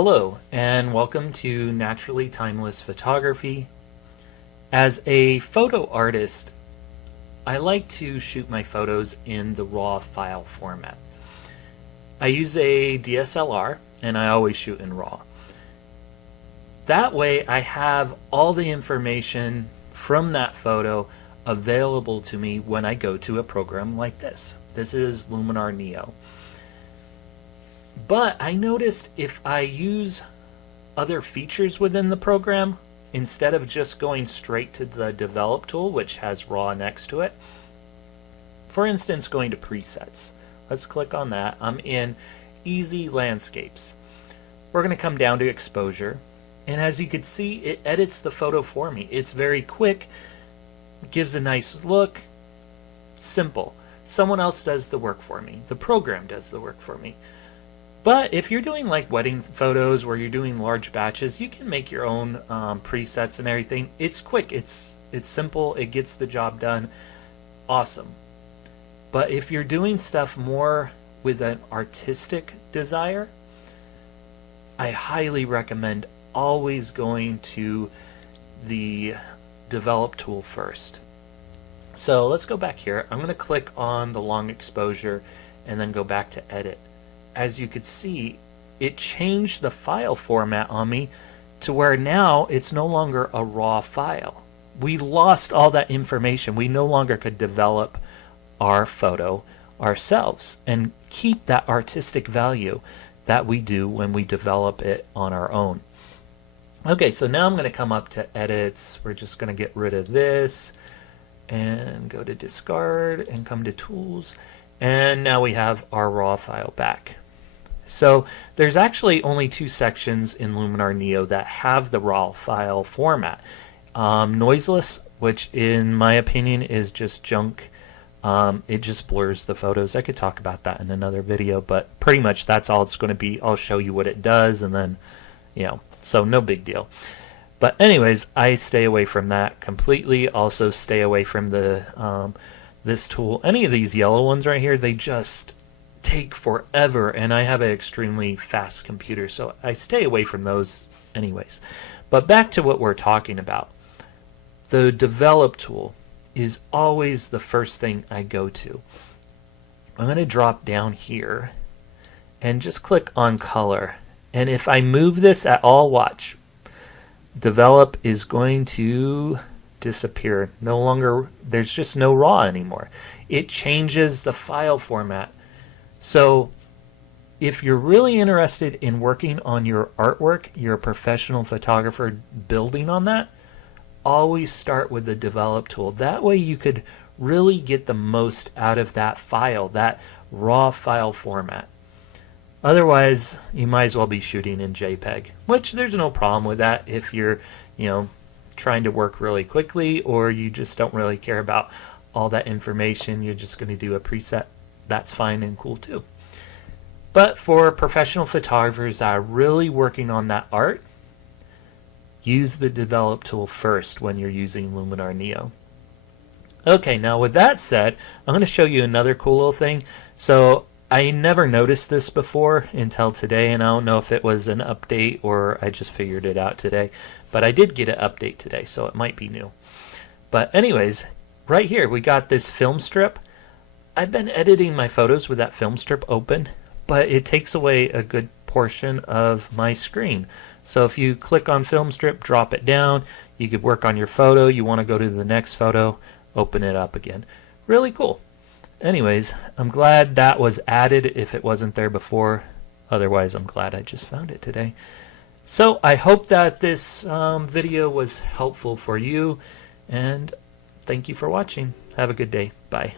Hello, and welcome to Naturally Timeless Photography. As a photo artist, I like to shoot my photos in the RAW file format. I use a DSLR, and I always shoot in RAW. That way, I have all the information from that photo available to me when I go to a program like this. This is Luminar NEO. But I noticed if I use other features within the program, instead of just going straight to the develop tool, which has RAW next to it, for instance, going to presets. Let's click on that. I'm in easy landscapes. We're going to come down to exposure. And as you can see, it edits the photo for me. It's very quick, gives a nice look, simple. Someone else does the work for me. The program does the work for me. But if you're doing like wedding photos where you're doing large batches, you can make your own presets and everything. It's quick, it's simple, it gets the job done. Awesome. But if you're doing stuff more with an artistic desire, I highly recommend always going to the develop tool first. So let's go back here. I'm going to click on the long exposure and then go back to edit. As you could see, it changed the file format on me to where now it's no longer a RAW file. We lost all that information. We no longer could develop our photo ourselves and keep that artistic value that we do when we develop it on our own. Okay, so now I'm going to come up to edits. We're just going to get rid of this and go to discard and come to tools. And now we have our RAW file back. So there's actually only two sections in Luminar NEO that have the RAW file format. Noiseless, which in my opinion is just junk. It just blurs the photos. I could talk about that in another video, but pretty much that's all it's going to be. I'll show you what it does and then, so no big deal. But anyways, I stay away from that completely. Also stay away from the this tool. Any of these yellow ones right here, they just take forever, and I have an extremely fast computer, so I stay away from those anyways. But back to what we're talking about. The develop tool is always the first thing I go to. I'm going to drop down here and just click on color, and if I move this at all, watch, develop is going to disappear. No longer, there's just no RAW anymore. It changes the file format. So if you're really interested in working on your artwork, you're a professional photographer building on that, always start with the develop tool. That way you could really get the most out of that file, that RAW file format. Otherwise, you might as well be shooting in JPEG, which there's no problem with that if you're, trying to work really quickly, or you just don't really care about all that information. You're just going to do a preset. That's fine and cool too. But for professional photographers that are really working on that art, use the develop tool first when you're using Luminar NEO. Okay, now with that said, I'm going to show you another cool little thing. So I never noticed this before until today, and I don't know if it was an update or I just figured it out today, but I did get an update today, so it might be new. But anyways, right here we got this film strip. I've been editing my photos with that film strip open, but it takes away a good portion of my screen. So if you click on film strip, drop it down, you could work on your photo. You want to go to the next photo, open it up again. Really cool. Anyways, I'm glad that was added if it wasn't there before. Otherwise, I'm glad I just found it today. So I hope that this video was helpful for you, and thank you for watching. Have a good day. Bye.